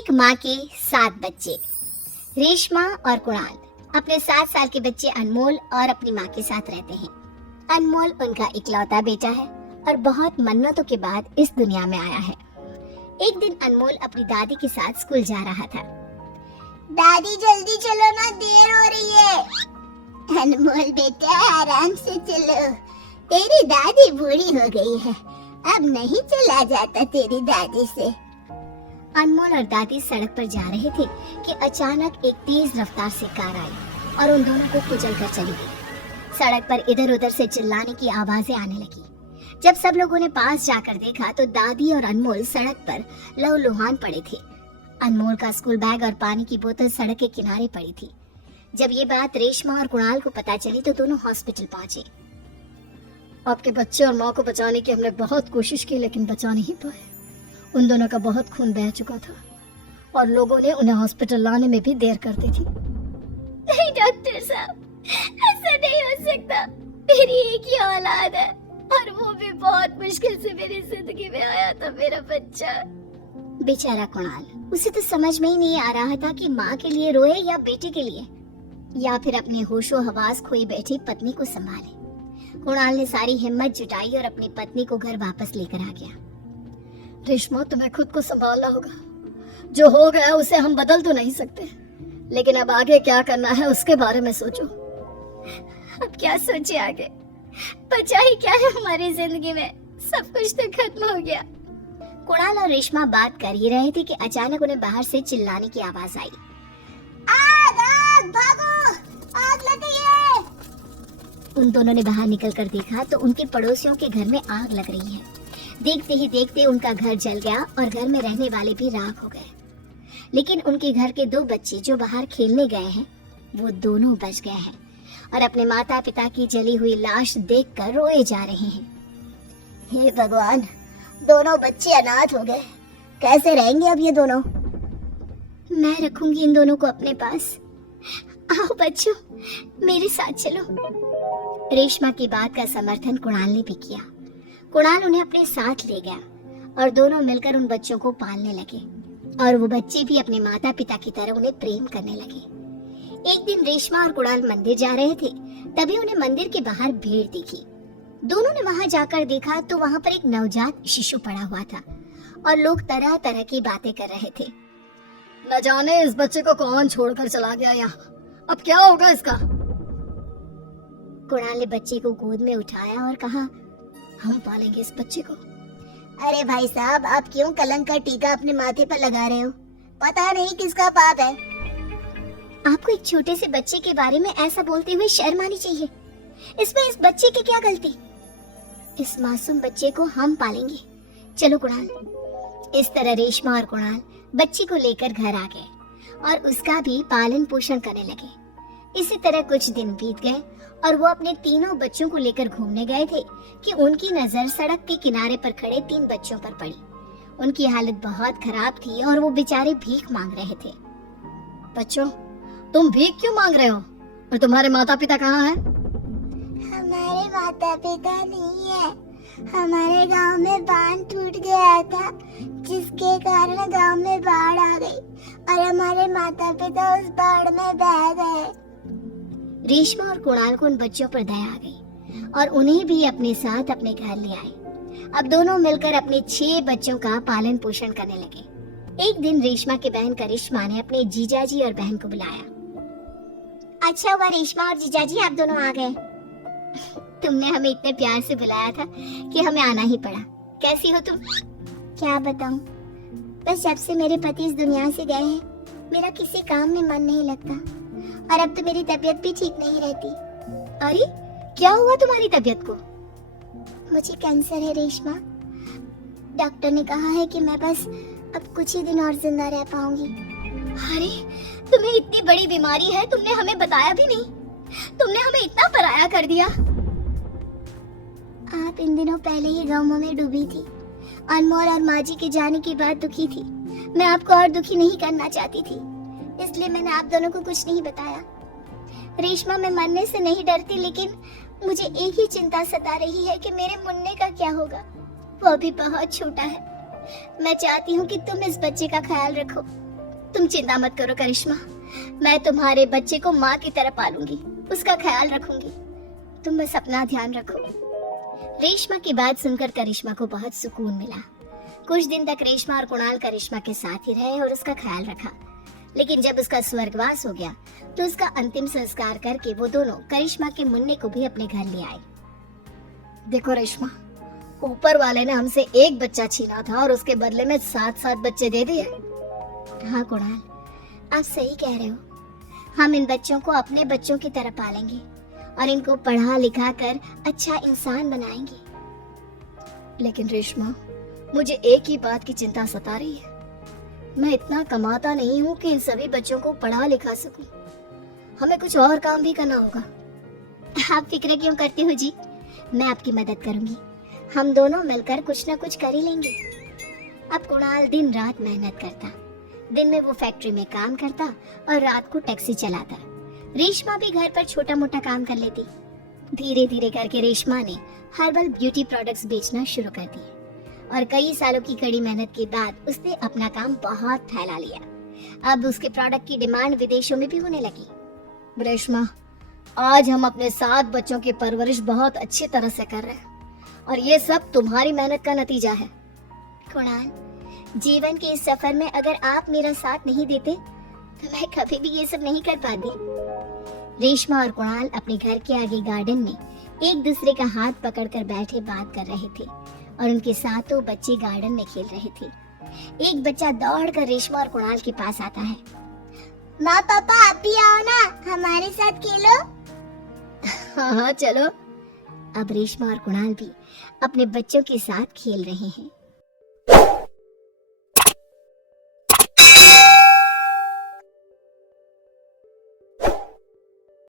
एक माँ के 7 बच्चे। रेशमा और कुणाल अपने 7 साल के बच्चे अनमोल और अपनी माँ के साथ रहते हैं। अनमोल उनका इकलौता बेटा है और बहुत मन्नतों के बाद इस दुनिया में आया है। एक दिन अनमोल अपनी दादी के साथ स्कूल जा रहा था। दादी जल्दी चलो ना, देर हो रही है। अनमोल बेटा आराम से चलो, तेरी दादी बूढ़ी हो गई है, अब नहीं चला जाता तेरी दादी से। अनमोल और दादी सड़क पर जा रहे थे कि अचानक एक तेज रफ्तार से कार आई और उन दोनों को कुचल कर चली गई। सड़क पर इधर उधर से चिल्लाने की आवाजें आने लगी। जब सब लोगों ने पास जाकर देखा तो दादी और अनमोल सड़क पर लहूलुहान पड़े थे। अनमोल का स्कूल बैग और पानी की बोतल सड़क के किनारे पड़ी थी। जब ये बात रेशमा और कुणाल को पता चली तो दोनों हॉस्पिटल पहुंचे। आपके बच्चे और माँ को बचाने की हमने बहुत कोशिश की लेकिन बचा नहीं पाए। उन दोनों का बहुत खून बह चुका था और लोगों ने उन्हें हॉस्पिटल लाने में भी देर कर दी थी। नहीं डॉक्टर साहब, ऐसा नहीं हो सकता। मेरी एक ही औलाद है और वो भी बहुत मुश्किल से मेरी जिंदगी में आया था मेरा बच्चा। बेचारा कुणाल, उसे तो समझ में ही नहीं आ रहा था कि माँ के लिए रोए या बेटे के लिए, या फिर अपने होशो हवास खोई बैठी पत्नी को संभाले। कुणाल ने सारी हिम्मत जुटाई और अपनी पत्नी को घर वापस लेकर आ गया। रेशमा, तुम्हें खुद को संभालना होगा। जो हो गया उसे हम बदल तो नहीं सकते, लेकिन अब आगे क्या करना है उसके बारे में सोचो। अब क्या सोचे आगे? बचा ही क्या है हमारी जिंदगी में, सब कुछ तो खत्म हो गया। कुणाल और रेशमा बात कर ही रहे थे कि अचानक उन्हें बाहर से चिल्लाने की आवाज आई। आग आग, भागो, आग लग गई है। उन दोनों ने बाहर निकलकर देखा तो उनके पड़ोसियों के घर में आग लग रही है। देखते ही देखते उनका घर जल गया और घर में रहने वाले भी राख हो गए। लेकिन उनके घर के 2 बच्चे जो बाहर खेलने गए हैं वो दोनों बच गए हैं और अपने माता पिता की जली हुई लाश देखकर रोए जा रहे हैं। हे भगवान, दोनों बच्चे अनाथ हो गए, कैसे रहेंगे अब ये दोनों? मैं रखूंगी इन दोनों को अपने पास। आओ बच्चों, मेरे साथ चलो। रेशमा की बात का समर्थन कुणाल ने भी किया। कुणाल उन्हें अपने साथ ले गया और दोनों मिलकर उन बच्चों को पालने लगे और वो बच्चे भी अपने माता पिता की तरह उन्हें प्रेम करने लगे। एक दिन रेशमा और कुणाल मंदिर जा रहे थे, तभी उन्हें मंदिर के बाहर भीड़ दिखी। दोनों ने वहां जाकर देखा तो वहां पर एक नवजात शिशु पड़ा हुआ था और लोग तरह तरह की बातें कर रहे थे। न जाने इस बच्चे को कौन छोड़कर चला गया यहाँ, अब क्या होगा इसका? कुणाल ने बच्चे को गोद में उठाया और कहा, हम पालेंगे इस बच्चे को। अरे भाई साहब, आप क्यों कलंक का टीका अपने माथे पर लगा रहे हो? पता नहीं किसका पाप है। आपको एक छोटे से बच्चे के बारे में ऐसा बोलते हुए शर्म आनी चाहिए। इसमें इस बच्चे की क्या गलती? इस मासूम बच्चे को हम पालेंगे। चलो कुणाल। इस तरह रेशमा और कुणाल बच्ची को लेकर घर आ गए और उसका भी पालन पोषण करने लगे। इसी तरह कुछ दिन बीत गए और वो अपने तीनों बच्चों को लेकर घूमने गए थे कि उनकी नजर सड़क के किनारे पर खड़े 3 बच्चों पर पड़ी। उनकी हालत बहुत खराब थी और वो बेचारे भीख मांग रहे थे। बच्चों, तुम भीख क्यों मांग रहे हो और तुम्हारे माता पिता कहाँ हैं? हमारे माता पिता नहीं है। हमारे गांव में बांध टूट गया था, जिसके कारण गांव में बाढ़ आ गई और हमारे माता पिता उस बाढ़ में बह गए। रेशमा और कुणाल को उन बच्चों पर दया आ गई और उन्हें भी अपने साथ अपने घर ले आए। अब दोनों मिलकर अपने 6 बच्चों का पालन पोषण करने लगे। एक दिन रेशमा के बहन करिश्मा ने अपने जीजाजी और बहन को बुलाया। अच्छा हुआ रेशमा और जीजाजी आप दोनों आ गए। तुमने हमें इतने प्यार से बुलाया था कि हमें आना ही पड़ा। कैसी हो तुम? क्या बताऊं, बस जब से मेरे पति इस दुनिया से गए हैं मेरा किसी काम में मन नहीं लगता और अब तो मेरी तबीयत भी ठीक नहीं रहती। अरे, क्या हुआ तुम्हारी तबीयत को? मुझे कैंसर है रेशमा। डॉक्टर ने कहा है कि मैं बस अब कुछ ही दिन और जिंदा रह पाऊंगी। अरे, तुम्हें इतनी बड़ी बीमारी है, तुमने हमें बताया भी नहीं। तुमने हमें इतना पराया कर दिया। आप इन दिनों पहले ही गमों में डूबी थी। अनमोल और माँ जी के जाने के बाद दुखी थी। मैं आपको और दुखी नहीं करना चाहती थी, इसलिए मैंने आप दोनों को कुछ नहीं बताया। रेशमा, मैं मरने से नहीं डरती, लेकिन मुझे एक ही चिंता सता रही है कि मेरे मुन्ने का क्या होगा। वो अभी बहुत छोटा है। मैं चाहती हूँ कि तुम इस बच्चे का ख्याल रखो, तुम चिंता मत करो करिश्मा, मैं तुम्हारे बच्चे को माँ की तरह पालूंगी, उसका ख्याल रखूंगी। तुम बस अपना ध्यान रखो। रेशमा की बात सुनकर करिश्मा को बहुत सुकून मिला। कुछ दिन तक रेशमा और कुणाल करिश्मा के साथ ही रहे और उसका ख्याल रखा। लेकिन जब उसका स्वर्गवास हो गया तो उसका अंतिम संस्कार करके वो दोनों करिश्मा के मुन्ने को भी अपने घर ले आए। देखो रेशमा, ऊपर वाले ने हमसे एक बच्चा छीना था और उसके बदले में 7-7 बच्चे दे दिए। हाँ कुणाल, आप सही कह रहे हो। हम इन बच्चों को अपने बच्चों की तरह पालेंगे और इनको पढ़ा लिखा कर अच्छा इंसान बनाएंगे। लेकिन रेशमा, मुझे एक ही बात की चिंता सता रही है। मैं इतना कमाता नहीं हूँ कि इन सभी बच्चों को पढ़ा लिखा सकूं। हमें कुछ और काम भी करना होगा। आप फिक्र क्यों करते हो जी, मैं आपकी मदद करूंगी। हम दोनों मिलकर कुछ ना कुछ कर ही लेंगे। अब कुणाल दिन रात मेहनत करता। दिन में वो फैक्ट्री में काम करता और रात को टैक्सी चलाता। रेशमा भी घर पर छोटा मोटा काम कर लेती। धीरे धीरे करके रेशमा ने हर्बल ब्यूटी प्रोडक्ट्स बेचना शुरू कर दिए और कई सालों की कड़ी मेहनत के बाद उसने अपना काम बहुत फैला लिया। अब उसके प्रोडक्ट की डिमांड विदेशों में भी होने लगी। रेशमा, आज हम अपने 7 बच्चों की परवरिश बहुत अच्छी तरह से कर रहे हैं और ये सब तुम्हारी मेहनत का नतीजा है। कुणाल, जीवन के इस सफर में अगर आप मेरा साथ नहीं देते तो मैं कभी भी ये सब नहीं कर पाती। रेशमा और कुणाल अपने घर के आगे गार्डन में एक दूसरे का हाथ पकड़कर बैठे बात कर रहे थे और उनके साथों बच्चे गार्डन में खेल रहे थे। एक बच्चा दौड़कर रेशमा और कुणाल के पास आता है। माँ पापा आप भी आओ ना, हमारे साथ खेलो। हाँ हाँ चलो। अब रेशमा और कुणाल भी अपने बच्चों के साथ खेल रहे हैं।